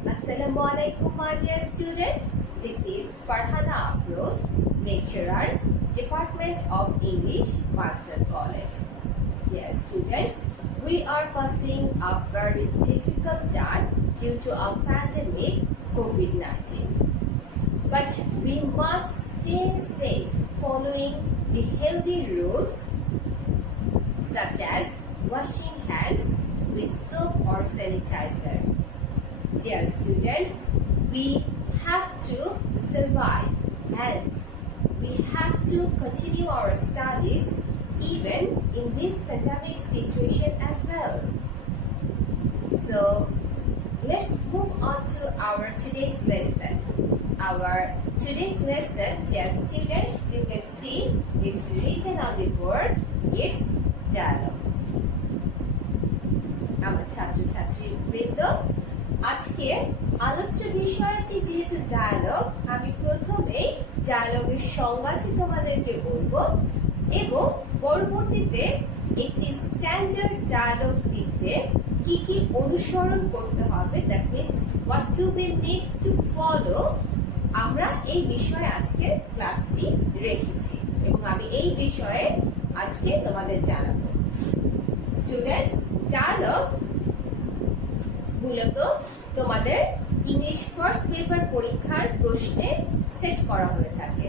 Assalamualaikum, my dear students. This is Farhana Afroz, lecturer, Department of English, Master College. Dear students, we are passing a very difficult time due to a pandemic COVID-19. But we must stay safe following the healthy rules such as washing hands with soap or sanitizer. Dear students, we have to survive and we have to continue our studies even in this pandemic situation as well. So, let's move on to our today's lesson. Our today's lesson, dear students, you can see it's written on the board, it's dialogue. আমার ছাত্রছাত্রী বৃন্দ, আজকে আলোচ্য বিষয়টি যেহেতু dialogue, আমি প্রথমেই ডায়ালগের সংজ্ঞাটি তোমাদেরকে বলবো এবং পরবর্তীতে একটি স্ট্যান্ডার্ড ডায়ালগ লিখতে কি কি অনুসরণ করতে হবে, that means what do we need to follow, আমরা এই বিষয়ে আজকের ক্লাসটি রেখেছি এবং আমি এই বিষয়ে আজকে তোমাদের জানাবো। স্টুডেন্টস, ডায়ালগ মূলত তোমাদের ইংলিশ ফার্স্ট পেপার পরীক্ষার প্রশ্নে সেট করা হয়ে থাকে।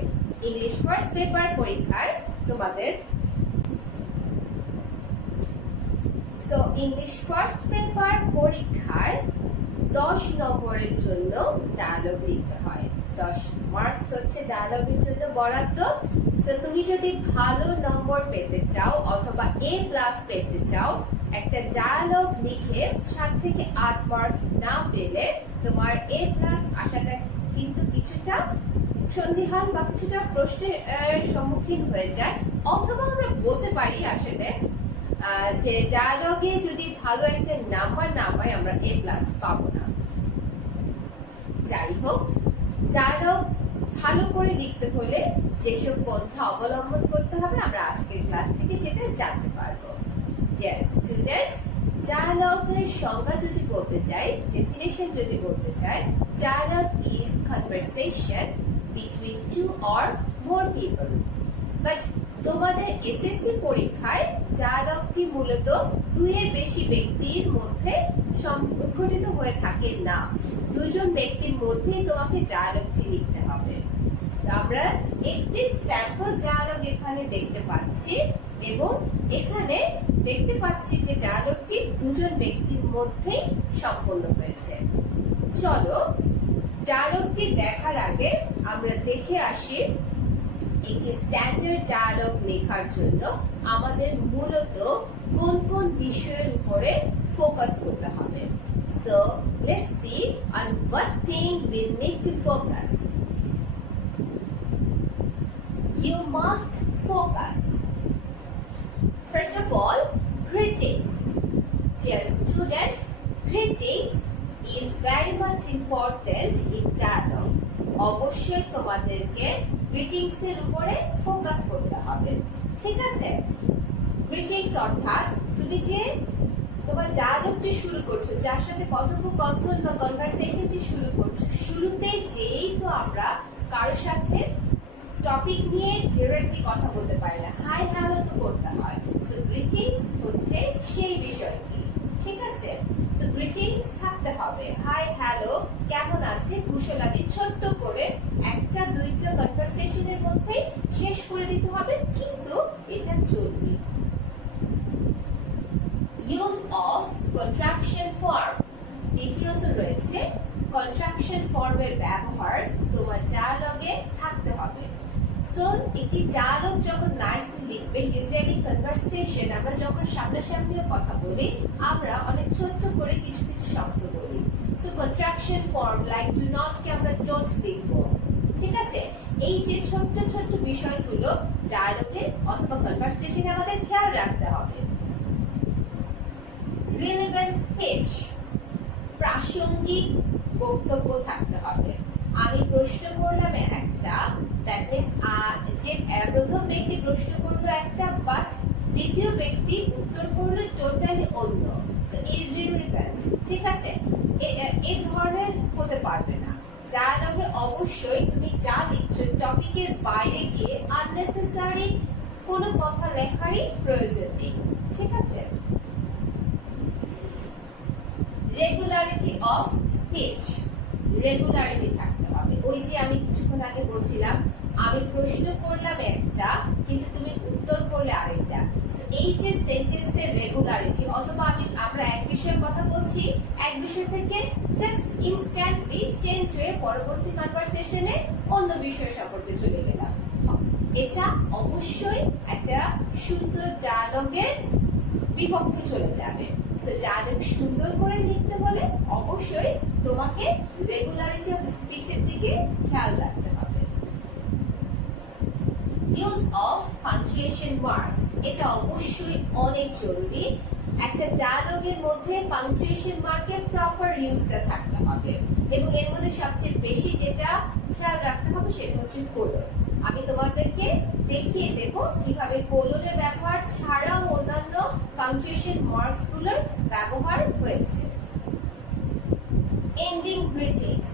ইংলিশ ফার্স্ট পেপার পরীক্ষায় তোমাদের ইংলিশ ফার্স্ট পেপার পরীক্ষায় 10 নম্বরের জন্য ডায়ালগ লিখতে হয়। 10 মার্কস হচ্ছে ডায়ালগের জন্য বরাদ্দ। সো তুমি যদি ভালো নম্বর পেতে চাও অথবা A+ পেতে চাও, একটা ডায়ালগ লিখে 7 থেকে 8 মার্কস না পেলে তোমার A+ আসাটা কিন্তু কিছুটা সন্দিহান বা কিছুটা প্রশ্নের সম্মুখীন হয়ে যায়। অথবা আমরা বলতে পারি আসলে যে ডায়ালগে যদি ভালো একটা নাম্বার না পাই আমরা A+ পাবো না। যাই হোক, ডায়ালগ ভালো করে লিখতে হলে যেসব পন্থা অবলম্বন করতে হবে আমরা আজকের ক্লাস থেকে সেটা জানতে পারবো। ডিয়ার স্টুডেন্টস, ডায়ালগের সংজ্ঞা যদি বলতে চাই, ডেফিনেশন যদি বলতে চাই, dialogue is conversation between 2 or more people। But তোমাদের এসএসসি পরীক্ষায় ডায়ালগটি মূলত 2 এর বেশি ব্যক্তির মধ্যে সংঘটিত হয়ে থাকে না। 2 জন ব্যক্তির মধ্যেই তোমাকে ডায়ালগটি লিখতে হবে। আমরা একটি স্যাম্পল ডায়ালগ এখানে দেখতে পাচ্ছি এবং এখানে দেখতে পাচ্ছি যে ডায়ালগটি 2 জন ব্যক্তির মধ্যেই সম্পন্ন হয়েছে। চলো ডায়ালগটি দেখার আগে আমরা দেখে আসি একটি স্ট্যান্ডার্ড ডায়ালগ লেখার জন্য আমাদের মূলত কোন কোন বিষয়ের উপরে ফোকাস করতে হবে। So let's see on what thing we need to focus. You must focus. First of all, greetings. Dear students, greetings is very much important in dialogue. অবশ্যই তোমাদেরকে গ্রিটিংস এর উপরে ফোকাস করতে হবে, ঠিক আছে? গ্রিটিংস অর্থাৎ তুমি যে তোমার ডায়ালগটি শুরু করছো, যার সাথে কথোপকথন বা কনভারসেশনটি শুরু করছো, শুরুতে যেই তো আমরা কারোর সাথে টপিক নিয়ে ডিরেক্টলি কথা বলতে পারি না, হাই হ্যালো তো করতে হয়। সো গ্রিটিংস হচ্ছে সেই বিষয়টি, ঠিক আছে? তো গ্রিটিংস থাকতে হবে, হাই হ্যালো, কেমন আছে, কুশলাদি, ছোট্ট করে 1-2টা কনভারসেশনের মধ্যে শেষ করে দিতে হবে, কিন্তু এটা জরুরি। ইউজ অফ কন্ট্রাকশন ফর্ম, দ্বিতীয়ত রয়েছে কন্ট্রাকশন ফর্মের ব্যবহার তোমার ডায়ালগে থাকতে হবে। সো একটি ডায়ালগ যখন নাইসলি লিখবে, ইউজুয়ালি কনভারসেশন আমরা যখন সামনাসামনিও কথা বলি আমরা অনেক ছোট্ট করে কিছু কিছু শব্দ বলি। So contraction form like do not কে আমরা ডোন্ট লিখবো, ঠিক আছে? এই যে ছোট্ট ছোট্ট বিষয়গুলো ডায়ালগে অথবা কনভারসেশনে আমাদের খেয়াল রাখতে হবে। রিলেভেন্ট স্পিচ, প্রাসঙ্গিক বক্তব্য থাকতে হবে। আমি প্রশ্ন করলাম একটা, দ্যাট মিন্স যে প্রথম ব্যক্তি প্রশ্ন করলো একটা, বাট দ্বিতীয় ব্যক্তি উত্তর করলো টোটালি অন্য। সো ইররিলেভেন্ট, ঠিক আছে? এই ধরনের ডায়ালগে অবশ্যই তুমি যা লিখছো টপিকের বাইরে গিয়ে আননেসেসারি কোনো কথা লেখারই প্রয়োজন নেই, ঠিক আছে? রেগুলারিটি অফ স্পিচ, রেগুলারিটি থাকতে হবে। ওই যে আমি কিছুক্ষণ আগে বলছিলাম, আমি প্রশ্ন করলাম একটা কিন্তু তুমি উত্তর করলে আরেকটা, এই যে সেন্টেন্সের রেগুলারিটি, অথবা আমরা এক বিষয়ে কথা বলছি, এক বিষয় থেকে জাস্ট ইনস্ট্যান্টলি চেঞ্জ হয়ে পরবর্তী কনভারসেশনে অন্য বিষয় সম্পর্কে চলে গেলাম, এটা অবশ্যই একটা সুন্দর ডায়ালগের বিপক্ষে চলে যাবে। তো ডায়ালগ সুন্দর করে লিখতে হলে অবশ্যই তোমাকে রেগুলারিটি অফ স্পিচের দিকে খেয়াল রাখতে হবে। ইউজ অফ পাংচুয়েশন মার্কস, এটা অবশ্যই অনেক জরুরি। একটা ডায়ালগের মধ্যে পাংচুয়েশন মার্কের প্রপার ইউজটা থাকতে হবে, এবং এর মধ্যে সবচেয়ে বেশি যেটা খেয়াল রাখতে হবে সেটা হচ্ছে কোলন। আমি তোমাদেরকে দেখিয়ে দেব কিভাবে কোলনের ব্যবহার ছাড়াও অন্যান্য পাংচুয়েশন মার্কস গুলোর ব্যবহার হয়েছে। এন্ডিং গ্রিটিংস,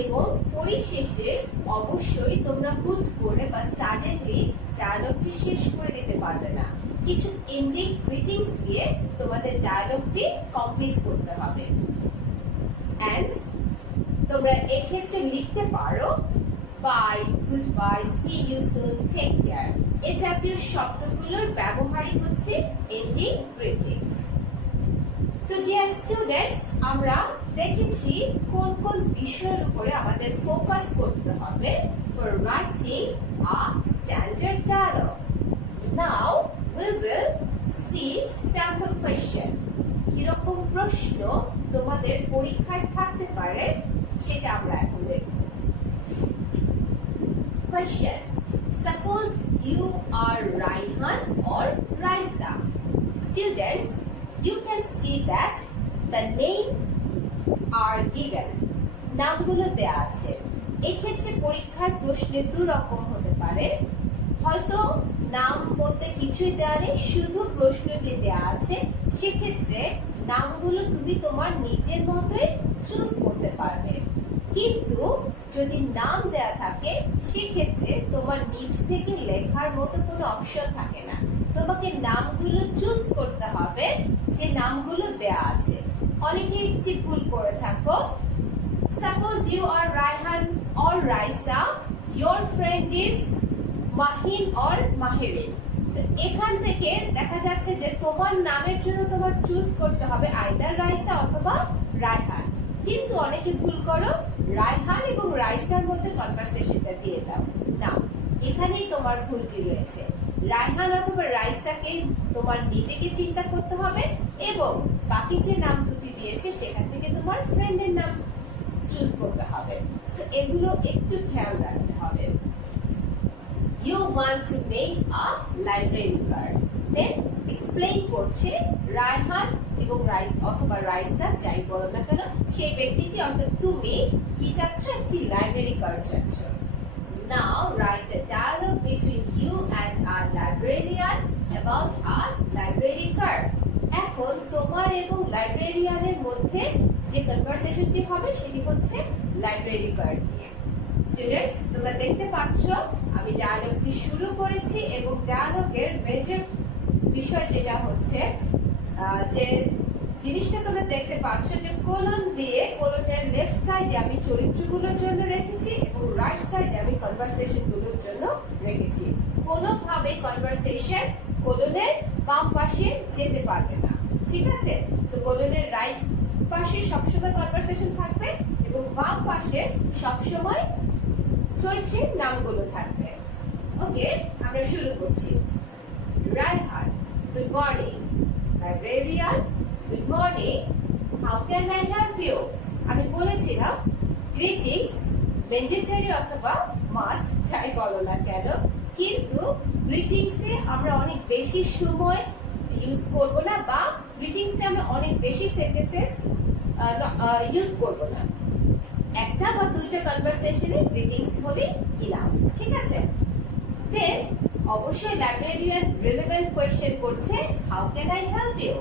এবং পরিশেষে অবশ্যই তোমরা হুট করে বা সাডেনলি ডায়ালগটি শেষ করে দিতে পারবে না, কিছু এন্ডিং গ্রিটিংস দিয়ে তোমাদের ডায়ালগটি কমপ্লিট করতে হবে। এন্ড তোমরা এক্ষেত্রে লিখতে পারো bye, good bye, see you soon, take care, এই জাতীয় শব্দগুলোর ব্যবহারই হচ্ছে এন্ডিং গ্রিটিংস। তো ডিয়ার স্টুডেন্টস, আমরা দেখেছি কোন কোন বিষয়ের উপরে আমাদের ফোকাস করতে হবে for writing a standard dialogue. Now we will see sample question, কিরকম প্রশ্ন তোমাদের পরীক্ষায় থাকতে পারে সেটা আমরা এখন দেখব। Question: Suppose you are Raihan or Raisa. Students, you can see that the name are given. নামগুলো দেয়া আছে। এক্ষেত্রে পরীক্ষার প্রশ্নে দু রকম হতে পারে, হয়তো নাম বলতে কিছুই দেওয়া নেই, শুধু প্রশ্নটি দেয়া আছে, সেক্ষেত্রে নামগুলো তুমি তোমার নিজের মতোই চুজ করতে পারবে। কিন্তু যদি নাম দেয়া থাকে সেক্ষেত্রে তোমার নিজ থেকে লেখার মতো কোনো অপশন থাকে না, তোমাকে নামগুলো চুজ করতে হবে যে নামগুলো দেয়া আছে। অনেকে একটি ভুল করে থাকো, suppose you are Raihan or Raisa, your friend is Mahin or Mahirin. এখান থেকে দেখা যাচ্ছে যে তোমার নামের জন্য তোমার চুজ করতে হবে আইদার রাইসা অথবা রায়হান, কিন্তু অনেকে ভুল করো, রায়হান এবং রাইসার মধ্যে কনভারসেশনটা দিয়ে দাও। না, এখানেই তোমার ভুলটি রয়েছে। রায়হান অথবা রাইসাকে তোমার নিজেকে চিন্তা করতে হবে, এবং বাকি যে নাম দুটি দিয়েছে সেখান থেকে তোমার ফ্রেন্ডের নাম চুজ করতে হবে। সো এগুলো একটু খেয়াল রাখতে হবে। You want to make a library card. Then explain করছে রায়হান এবং অথবা রাইসা যাই বলো না কেন, সেই ব্যক্তিটি অর্থাৎ তুমি কি চাচ্ছ, একটি লাইব্রেরি কার্ড চাচ্ছ। Now write a dialogue between you and a librarian about a library card. এখন তোমার এবং লাইব্রেরিয়ানের মধ্যে যে কনভারসেশনটি হবে সেটি হচ্ছে লাইব্রেরি কার্ড নিয়ে। স্টুডেন্টস, তোমরা দেখতে পাচ্ছ আমি ডায়ালগটি শুরু করেছি, এবং ডায়ালগের মেজর বিষয় যেটা হচ্ছে যে জিনিসটা তোমরা দেখতে পাচ্ছ যে কোলন দিয়ে, কোলনের লেফট সাইডে আমি চরিত্রগুলোর জন্য রেখেছি এবং রাইট সাইডে আমি কনভারসেশনগুলোর জন্য রেখেছি। কোনোভাবে কনভারসেশন কোলনের বাম পাশে যেতে পারবে না, ঠিক আছে? তো কোলনের রাইট পাশে সবসময় কনভারসেশন থাকবে এবং বাম পাশে সবসময় চরিত্রের নামগুলো থাকবে। ওকে, আমরা শুরু করছি। Raihan, good morning. Librarian, good morning, how can I help you? আমি বলেছিলাম গ্রিটিংস ম্যান্ডেটরি অথবা মাস্ট যাই বলো না কেন, কিন্তু গ্রিটিংসে আমরা অনেক বেশি সময় ইউজ করব না, বা গ্রিটিংসে আমরা অনেক বেশি সেন্টেন্সেস ইউজ করব না। একটা বা দুইটা কনভারসেশনে গ্রিটিংস হলে ইনাফ, ঠিক আছে? দেন অবশ্যই লাইব্রেরিয়ান রিলেভেন্ট কোয়েশ্চেন করছে, how can I help you?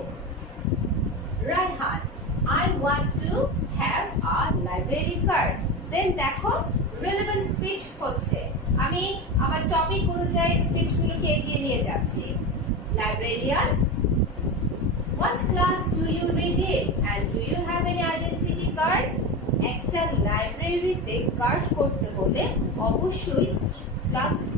Raihan, I want to have a library card. Then দেখো রিলেভেন্ট স্পিচ হচ্ছে, আমি আমার টপিক অনুযায়ী স্পিচগুলোকে এগিয়ে নিয়ে যাচ্ছি। Librarian, what class do you read in and do you have any identity card? একটা লাইব্রেরিতে কার্ড করতে হলে অবশ্যই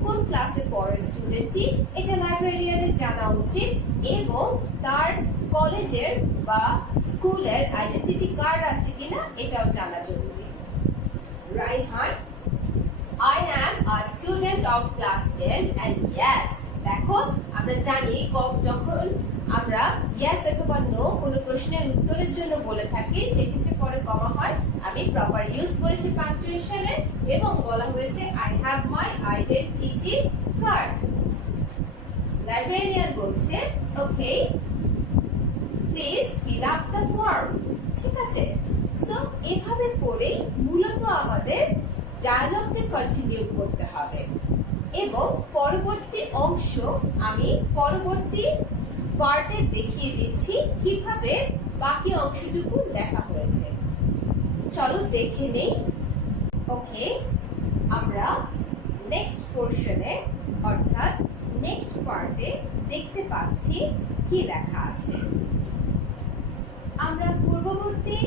কোন ক্লাসে পড়ে স্টুডেন্টটি এটা লাইব্রেরিয়ানের জানা উচিত এবং তার কলেজের বা স্কুলের আইডেন্টিটি কার্ড আছে কিনা এটাও জানা জরুরি। Raihan, I am a student of class 10 and yes, দেখো আমরা জানি যখন আমরা yes অথবা no কোনো প্রশ্নের উত্তরের জন্য বলে থাকি সেক্ষেত্রে পরে কমা হয়। আমি প্রপার ইউজ করেছি পাংচুয়েশনে এবং বলা হয়েছে I have my identity card। Librarian বলছে okay please fill up the form. ঠিক আছে, সো এভাবে করে মূলত আমাদের ডায়ালগকে কন্টিনিউ করতে হবে এবং পরবর্তী অংশ আমি পরবর্তী পার্টে দেখিয়ে দিচ্ছি কিভাবে বাকি অংশটুকু লেখা হয়েছে। চলো দেখে নেই। ওকে, আমরা নেক্সট পোরশনে অর্থাৎ নেক্সট পার্টে দেখতে পাচ্ছি কি লেখা আছে। আমরা পূর্ববর্তী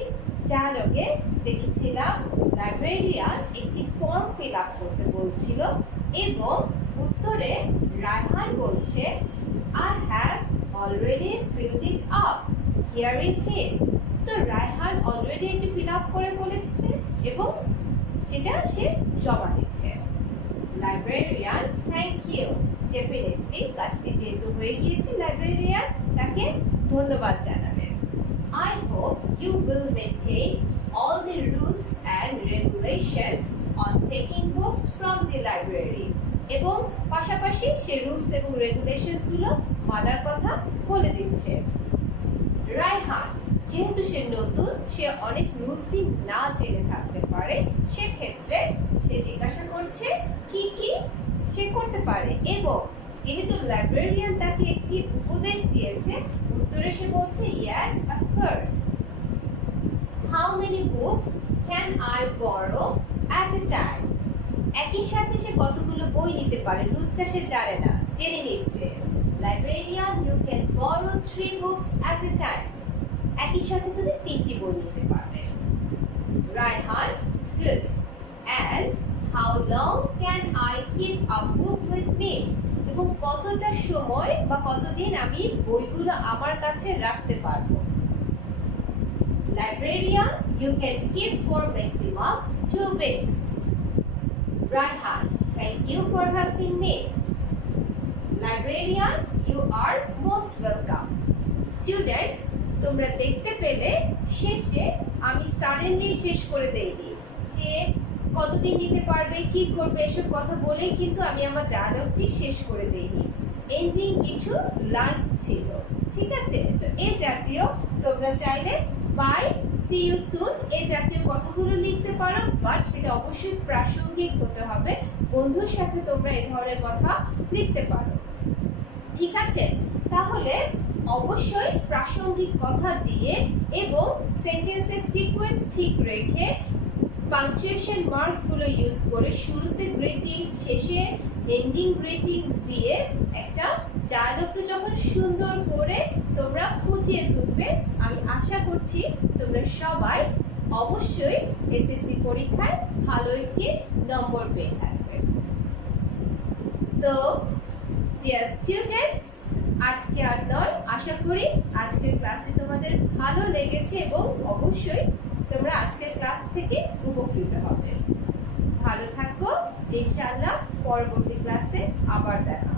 ডায়ালগে দেখেছিলাম লাইব্রেরিয়ান একটি ফর্ম ফিল আপ করতে বলছিল এবং উত্তরে রায়হান বলছে I have already filled it up. Here it is. So Raihan already এটি ফিল আপ করে বলেছে এবং সেটা সে জমা দিচ্ছে। Librarian, thank you. ডেফিনেটলি কাজটি যেহেতু হয়ে গিয়েছে লাইব্রেরিয়ান তাকে ধন্যবাদ জানাবেন। I hope you will maintain all the rules and regulations on taking books from the library এবং পাশাপাশি সে রুলস এবং রেগুলেশনস গুলো মানার কথা বলে দিচ্ছে। রায়হান, যেহেতু সে নতুন সে অনেক রুলসই না জেনে থাকতে পারে, সেক্ষেত্রে সে জিজ্ঞাসা করছে কি কি সে করতে পারে এবং যেহেতু লাইব্রেরিয়ান তাকে একটি উপদেশ দিয়েছে উত্তরে সে বলছে yes of course. How many books can I borrow at a time? একই সাথে সে কতগুলো বই নিতে পারে রুলসটা সে জানে না, জেনে নিচ্ছে। Librarian, you can borrow 3 books at a time. একই সাথে তুমি 3টি বই নিতে পারবে। Raihan, good. And how long can I keep a book with me? এবং কতটা সময় বা কতদিন আমি বইগুলো আমার কাছে রাখতে পারবো। Librarian, you can keep for maximum 2 weeks. Raihan, thank you for helping me. Librarian, you are most welcome. Students, তোমরা দেখতে পেলে শেষে আমি সাডেনলি শেষ করে দেইনি যে কতদিন নিতে পারবে কি করবে এসব কথা বলেই কিন্তু আমি আমার ডায়ালগটি শেষ করে দেইনি, এন্ডিং কিছু লাইনস ছিল। ঠিক আছে, সো এই জাতীয় তোমরা চাইলে বাই, সি ইউ সুন এই জাতীয় কথাগুলো লিখতে পারো, বাট সেটা অবশ্যই প্রাসঙ্গিক হতে হবে। বন্ধুর সাথে তোমরা এই ধরনের কথা লিখতে পারো। ঠিক আছে, তাহলে অবশ্যই প্রাসঙ্গিক কথা দিয়ে এবং সেন্টেন্সের সিকোয়েন্স ঠিক রেখে পাংচুয়েশন মার্কস গুলো ইউজ করে শুরুতে গ্রিটিংস শেষে এন্ডিং গ্রিটিংস দিয়ে একটা ডায়ালগকে যখন সুন্দর করে তোমরা ফুটিয়ে তুলবে, আমি আশা করছি তোমরা সবাই অবশ্যই এসএসসি পরীক্ষায় ভালো একটি নম্বর পেয়ে থাকবে। তো ডিয়ার স্টুডেন্টস, আজকে আর নয়, আশা করি আজকের ক্লাসটি তোমাদের ভালো লেগেছে এবং অবশ্যই তোমরা আজকের ক্লাস থেকে উপকৃত হবে। ভালো থাকো, ইনশাআল্লাহ পরবর্তী ক্লাসে আবার দেখা